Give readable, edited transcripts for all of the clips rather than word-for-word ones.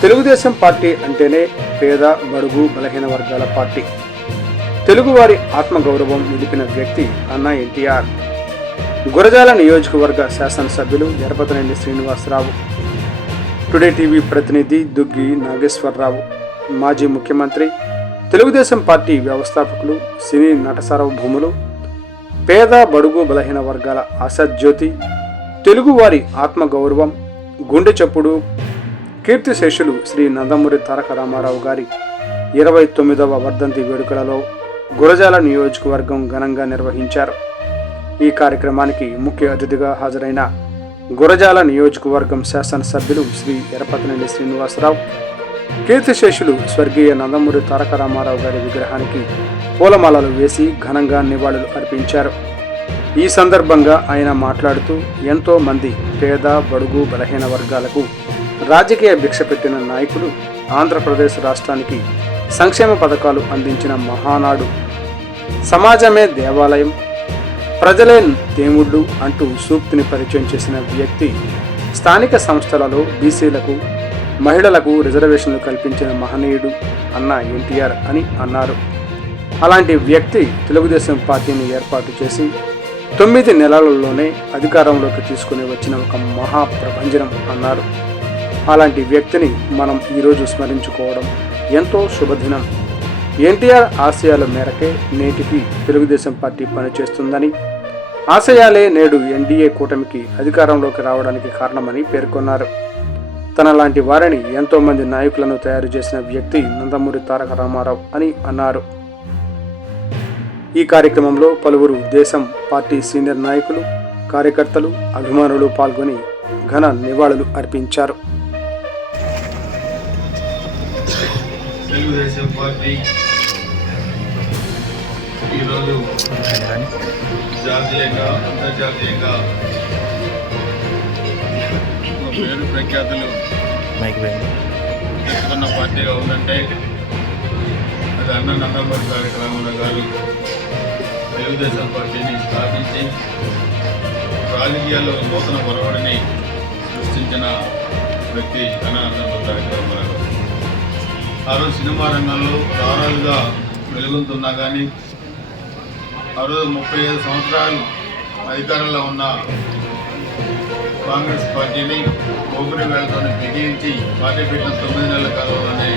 Telugu Desam party అంటేనే పేద బడుగు బలహీన వర్గాల పార్టీ. తెలుగువారి ఆత్మగౌరవం నిలిపిన వ్యక్తి అన్నా ఎన్టీఆర్. గురజాల నియోజకవర్గ శాసనసభ్యులు ఎరపతినేని శ్రీనివాసరావు, టుడే టీవీ ప్రతినిధి దుగ్గి నాగేశ్వరరావు, మాజీ ముఖ్యమంత్రి, తెలుగుదేశం పార్టీ వ్యవస్థాపకులు, సినీ నట సార్వభౌములు, పేద బడుగు బలహీన వర్గాల ఆశాజ్యోతి, తెలుగువారి ఆత్మగౌరవం, గుండె చప్పుడు, కీర్తిశేషులు శ్రీ నందమూరి తారక రామారావు గారి 29వ వర్ధంతి వేడుకలలో గురజాల నియోజకవర్గం ఘనంగా నిర్వహించారు. ఈ కార్యక్రమానికి ముఖ్య అతిథిగా హాజరైన గురజాల నియోజకవర్గం శాసనసభ్యులు శ్రీ ఎరపతినేని శ్రీనివాసరావు, కీర్తిశేషులు స్వర్గీయ నందమూరి తారక రామారావు గారి విగ్రహానికి పూలమాలలు వేసి ఘనంగా నివాళులు అర్పించారు. ఈ సందర్భంగా ఆయన మాట్లాడుతూ, ఎంతో మంది పేద బడుగు బలహీన వర్గాలకు రాజకీయ భిక్ష పెట్టిన నాయకులు, ఆంధ్రప్రదేశ్ రాష్ట్రానికి సంక్షేమ పథకాలు అందించిన మహానాడు, సమాజమే దేవాలయం, ప్రజలే దేవుళ్ళు అంటూ సూక్తిని పరిచయం చేసిన వ్యక్తి, స్థానిక సంస్థలలో బీసీలకు, మహిళలకు రిజర్వేషన్లు కల్పించిన మహనీయుడు అన్నా ఎన్టీఆర్ అని అన్నారు. అలాంటి వ్యక్తి తెలుగుదేశం పార్టీని ఏర్పాటు చేసి 9 నెలలలోనే అధికారంలోకి తీసుకుని వచ్చిన ఒక మహాప్రభంజనం అన్నారు. అలాంటి వ్యక్తిని మనం ఈరోజు స్మరించుకోవడం ఎంతో శుభదినం. ఎన్టీఆర్ ఆశయాల మేరకే నేటికి తెలుగుదేశం పార్టీ పనిచేస్తుందని, ఆశయాలే నేడు ఎన్డీఏ కూటమికి అధికారంలోకి రావడానికి కారణమని పేర్కొన్నారు. తనలాంటి వారిని ఎంతో మంది నాయకులను తయారు చేసిన వ్యక్తి నందమూరి తారక రామారావు అని అన్నారు. ఈ కార్యక్రమంలో పలువురు దేశం పార్టీ సీనియర్ నాయకులు, కార్యకర్తలు, అభిమానులు పాల్గొని ఘన నివాళులు అర్పించారు. తెలుగుదేశం పార్టీ ఈరోజు జాతీయంగా, అంతర్జాతీయంగా పేరు ప్రఖ్యాతులు తెచ్చుకున్న పార్టీగా ఉందంటే అది అన్న నందమూరి తారక రామారావు గారు తెలుగుదేశం పార్టీని స్థాపించి రాజకీయాల్లో నూతన ఒరవడిని సృష్టించిన వ్యక్తి అన్న నందమూరి తారక రామారావు. ఆ రోజు సినిమా రంగంలో దారాలుగా వెలుగుతున్నా కానీ ఆ రోజు 35 సంవత్సరాలు అధికారంలో ఉన్న కాంగ్రెస్ పార్టీని ఊపిరి వేళతో బిగించి పార్టీ పెట్టిన 9 నెలల కాలంలోనే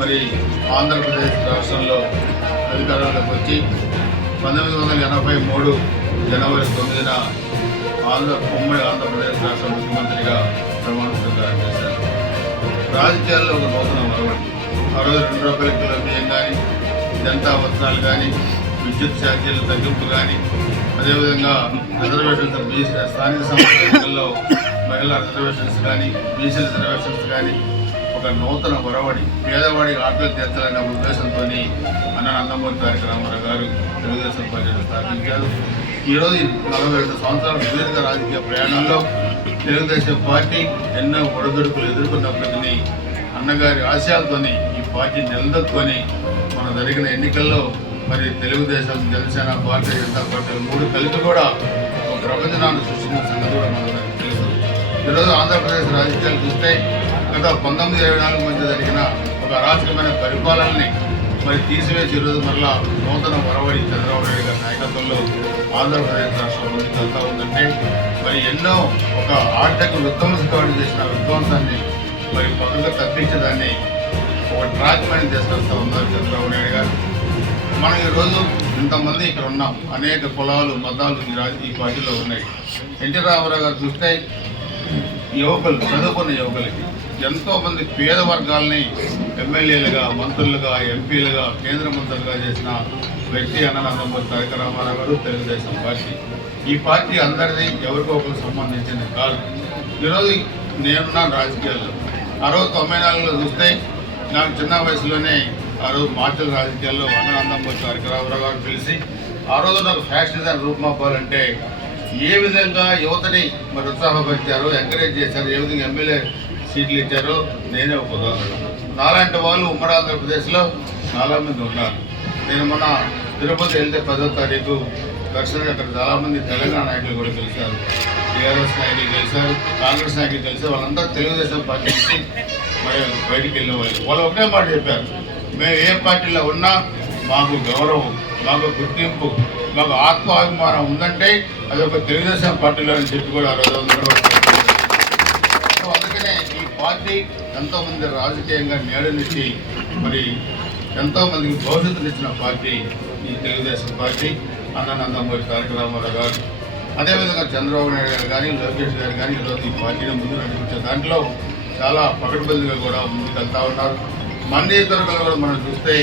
మరి ఆంధ్రప్రదేశ్ రాష్ట్రంలో అధికారంలోకి వచ్చి 1983 జనవరి 9న ఉమ్మడి ఆంధ్రప్రదేశ్ రాష్ట్ర ముఖ్యమంత్రిగా ప్రమాణ స్వీకారం చేశారు. రాజకీయాల్లో ఒక నూతన ఒరవడి. ఆ రోజు 2 రూపాయల కిలో బియ్యం కానీ, జనతా వస్త్రాలు కానీ, విద్యుత్ ఛార్జీల తగ్గింపు కానీ, అదేవిధంగా రిజర్వేషన్స్, స్థానిక సంస్థల ఎన్నికల్లో మహిళా రిజర్వేషన్స్ కానీ, బీసీ రిజర్వేషన్స్ కానీ, ఒక నూతన ఒరవడి, పేదవాడి ఆటలు తీర్చాలనే ఉద్దేశంతో అన్న నందమూరి తారక రామారావు గారు తెలుగుదేశం పార్టీని స్థాపించారు. ఈరోజు 42 సంవత్సరాల సుదీర్ఘ రాజకీయ ప్రయాణంలో తెలుగుదేశం పార్టీ ఎన్నో ఒడిదుడుకులు ఎదుర్కొన్నప్పటికీ అన్నగారి ఆశయాలతోని ఈ పార్టీ నిలదొక్కుని మన జరిగిన ఎన్నికల్లో మరి తెలుగుదేశం, జనసేన, భారతీయ జనతా పార్టీలు 3 కలిపి కూడా ఒక ప్రపంచనాన్ని సృష్టించిన సంగతి కూడా మనకు తెలుసు. ఈరోజు ఆంధ్రప్రదేశ్ రాజకీయాలు చూస్తే గత 1924 మధ్య జరిగిన ఒక అరాచకమైన పరిపాలనని మరి తీసివేసి ఈరోజు మరలా నూతన ఒరవడి చంద్రబాబు నాయుడు గారి నాయకత్వంలో ఆంధ్రప్రదేశ్ రాష్ట్రం ముందుకు వెళ్తూ ఉందంటే మరి ఎన్నో ఒక ఆర్థిక విధ్వంసకాలు చేసిన విధ్వంసాన్ని మరి పక్కగా తప్పించేదాన్ని ఒక ట్రాక్ పైన తీసుకొస్తూ ఉన్నారు చంద్రబాబు నాయుడు గారు. మనం ఈరోజు ఇంతమంది ఇక్కడ ఉన్నాం, అనేక కులాలు, మతాలు ఈ పార్టీలో ఉన్నాయి. ఎన్టీ రామారావు గారు చూస్తే యువకులు, చదువుకున్న యువకులకి ఎంతోమంది పేద వర్గాల్ని ఎమ్మెల్యేలుగా, మంత్రులుగా, ఎంపీలుగా, కేంద్ర మంత్రులుగా చేసిన వ్యక్తి అన్న నందమూరి తారక రామారావు గారు తెలుగుదేశం పార్టీ. ఈ పార్టీ అందరిది, ఎవరికో ఒకరికి సంబంధించింది కాదు. ఈరోజు నేనున్నాను రాజకీయాల్లో. ఆ రోజు 94లో చూస్తే నాకు చిన్న వయసులోనే ఆ రోజు మార్చల రాజకీయాల్లో అన్న నందమూరి తారక రామారావు గారు పిలిచి ఆ రోజు నాకు ఫ్యాషనిజం రూపుమాపాలంటే ఏ విధంగా యువతని మరి ఉత్సాహపరిచారో, ఎంకరేజ్ చేశారో, ఏ విధంగా ఎమ్మెల్యే సీట్లు ఇచ్చారో నేనే ఒక ఉదాహరణ. నాలాంటి వాళ్ళు ఉమ్మడి ఆంధ్రప్రదేశ్లో చాలా మంది ఉన్నారు. నేను మొన్న తిరుపతి వెళ్తే 10వ తారీఖు దర్శనం అక్కడ చాలామంది తెలంగాణ నాయకులు కూడా కలిశారు. టీఆర్ఎస్ నాయకులు కలిశారు, కాంగ్రెస్ నాయకులు కలిశారు. వాళ్ళంతా తెలుగుదేశం పార్టీ నుంచి మరి బయటికి వెళ్ళిన వాళ్ళు ఒకే మాట చెప్పారు, మేము ఏ పార్టీలో ఉన్నా మాకు గౌరవం, మాకు గుర్తింపు, మాకు ఆత్మాభిమానం ఉందంటే అది ఒక తెలుగుదేశం పార్టీలో అని చెప్పి కూడా ఆ రోజు అందుకనే ఈ పార్టీ ఎంతోమంది రాజకీయంగా నీడనిచ్చి మరి ఎంతోమందికి భవిష్యత్తునిచ్చిన పార్టీ ఈ తెలుగుదేశం పార్టీ. నందమూరి తారక రామారావు గారు, అదేవిధంగా చంద్రబాబు నాయుడు గారు కానీ లోకేష్ గారు కానీ ఈరోజు ఈ పార్టీని ముందు నడిపించే దాంట్లో చాలా పకడ్బందీగా కూడా ముందుకెళ్తా ఉన్నారు. మంది ఇతరులు కూడా మనం చూస్తే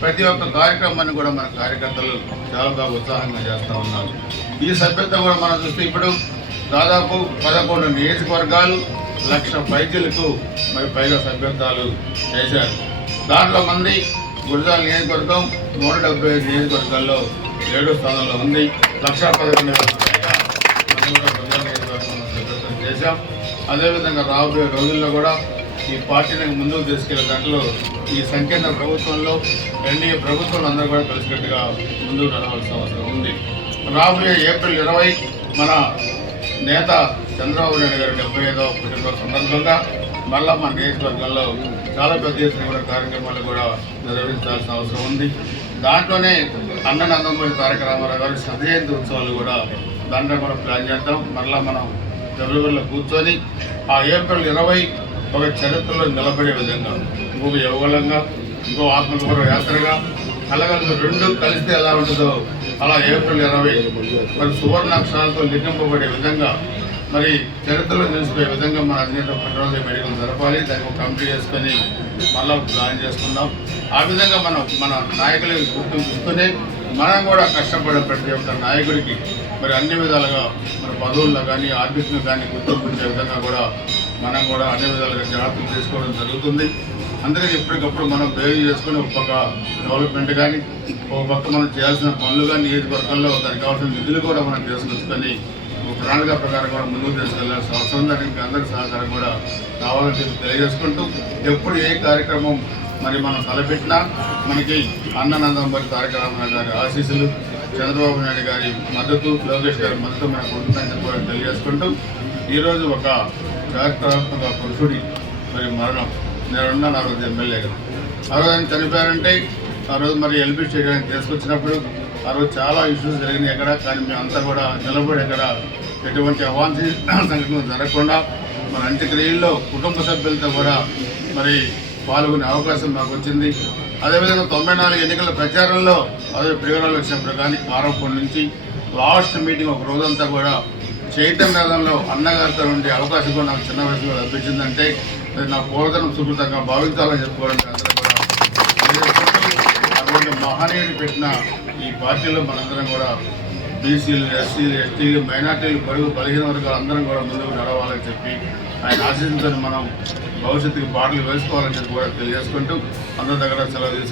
ప్రతి ఒక్క కార్యక్రమాన్ని కూడా మన కార్యకర్తలు చాలా బాగా ఉత్సాహంగా చేస్తూ ఉన్నారు. ఈ సభ్యత కూడా మనం చూస్తే ఇప్పుడు దాదాపు 11 నియోజకవర్గాలు 1,00,000 పైచీలకు మరి పైగా సభ్యత్వాలు చేశారు. దాంట్లో మంది గురజాల నియోజకవర్గం 175 నియోజకవర్గాల్లో 7వ స్థానంలో ఉంది. 1,11,000 పైగా మనం కూడా గురజాల నియోజకవర్గంలో సభ్యత్వం చేశాం. అదేవిధంగా రాబోయే రోజుల్లో కూడా ఈ పార్టీని ముందుకు తీసుకెళ్లే దాంట్లో ఈ సంకీర్ణ ప్రభుత్వంలో ఎన్డీఏ ప్రభుత్వంలో అందరూ కూడా కలిసికట్టుగా ముందుకు నడవాల్సిన అవసరం ఉంది. రాబోయే ఏప్రిల్ 20 మన నేత చంద్రబాబు నాయుడు గారి 75వ పుట్టినరోజు సందర్భంగా మళ్ళా మన నియోజకవర్గంలో చాలా పెద్ద ఎత్తున కూడా కార్యక్రమాలు కూడా నిర్వహించాల్సిన అవసరం ఉంది. దాంట్లోనే నందమూరి తారక రామారావు గారి శతజయంతి ఉత్సవాలు కూడా దాంట్లో కూడా ప్లాన్ చేద్దాం. మళ్ళీ మనం ఫిబ్రవరిలో కూర్చొని ఆ ఏప్రిల్ 20 ఒక చరిత్రలో నిలబడే విధంగా ఇంకొక యువగలంగా ఇంకో ఆత్మగౌరవ యాత్రగా కలగలిసి రెండు కలిస్తే ఎలా ఉంటుందో అలా ఏప్రిల్ 20 మరి సువర్ణాక్షరాలతో లిఖింపబడే విధంగా మరి చరిత్రలో నిలిచిపోయే విధంగా మన అధినేత పుట్టినరోజు వేడుకలు జరపాలి. దానికి ఒక కమిటీ చేసుకొని మళ్ళీ ప్లాన్ చేసుకుందాం. ఆ విధంగా మన నాయకులకి గుర్తింపుతూనే మనం కూడా కష్టపడే ప్రతి ఒక్క నాయకుడికి మరి అన్ని విధాలుగా మన పదవుల్లో కానీ ఆర్థికంగా కానీ గుర్తింపు ఇచ్చే విధంగా కూడా మనం కూడా అన్ని విధాలుగా జాగ్రత్తలు తీసుకోవడం జరుగుతుంది. అందుకని ఎప్పటికప్పుడు మనం బేరీ చేసుకుని ఒక పక్క డెవలప్మెంట్ కానీ ఒక పక్క మనం చేయాల్సిన పనులు కానీ నియోజకవర్గంలో దానికి కావాల్సిన నిధులు కూడా మనం తీసుకొచ్చుకొని ఒక ప్రణాళిక ప్రకారం కూడా ముందుకు తీసుకెళ్లాల్సిన అవసరం ఉంది. దానికి అందరి సహకారం కూడా కావాలని చెప్పి తెలియజేసుకుంటూ ఎప్పుడు ఏ కార్యక్రమం మరి మనం తలపెట్టినా మనకి నందమూరి తారక రామారావు గారి ఆశీస్సులు, చంద్రబాబు నాయుడు గారి మద్దతు, లోకేష్ గారి మద్దతు మనకు ఉంటుందని కూడా తెలియజేసుకుంటూ ఈరోజు ఒక చారిత్రాత్మక పురుషుడి మరి మరణం. నేనున్నాను ఆ రోజు ఎమ్మెల్యేగా. ఆ రోజు ఆయన చనిపోయారంటే ఆ రోజు మరి ఎల్బీ స్టేడియానికి తీసుకొచ్చినప్పుడు ఆ రోజు చాలా ఇష్యూస్ జరిగినాయి ఎక్కడ. కానీ మేమంతా కూడా నిలబడి ఎక్కడ ఎటువంటి అవాంఛనీయ సంఘటనలు జరగకుండా మన అంత్యక్రియల్లో కుటుంబ సభ్యులతో కూడా మరి పాల్గొనే అవకాశం మాకు వచ్చింది. అదేవిధంగా 94 ఎన్నికల ప్రచారంలో అదే ప్రియురాలు వచ్చినప్పుడు కానీ కారంపూడి నుంచి లాస్ట్ మీటింగ్ ఒక రోజంతా కూడా చైతన్యలో అన్నగారితో ఉండే అవకాశం కూడా నాకు చిన్న వయసులో లభించిందంటే అది నా పూర్వతనం సుకృతంగా భావించాలని చెప్పుకోవడానికి అందరూ కూడా అటువంటి మహనీయుడు పెట్టిన ఈ పార్టీలో మనందరం కూడా బీసీలు, ఎస్సీలు, ఎస్టీలు, మైనార్టీలు, బడుగు బలహీన వర్గాలు అందరం కూడా ముందుకు నడవాలని చెప్పి ఆయన ఆశీస్సులతో మనం భవిష్యత్తుకి బాటలు వేసుకోవాలని చెప్పి కూడా తెలియజేసుకుంటూ అందరి దగ్గర సెలవు తీసుకుంటాం.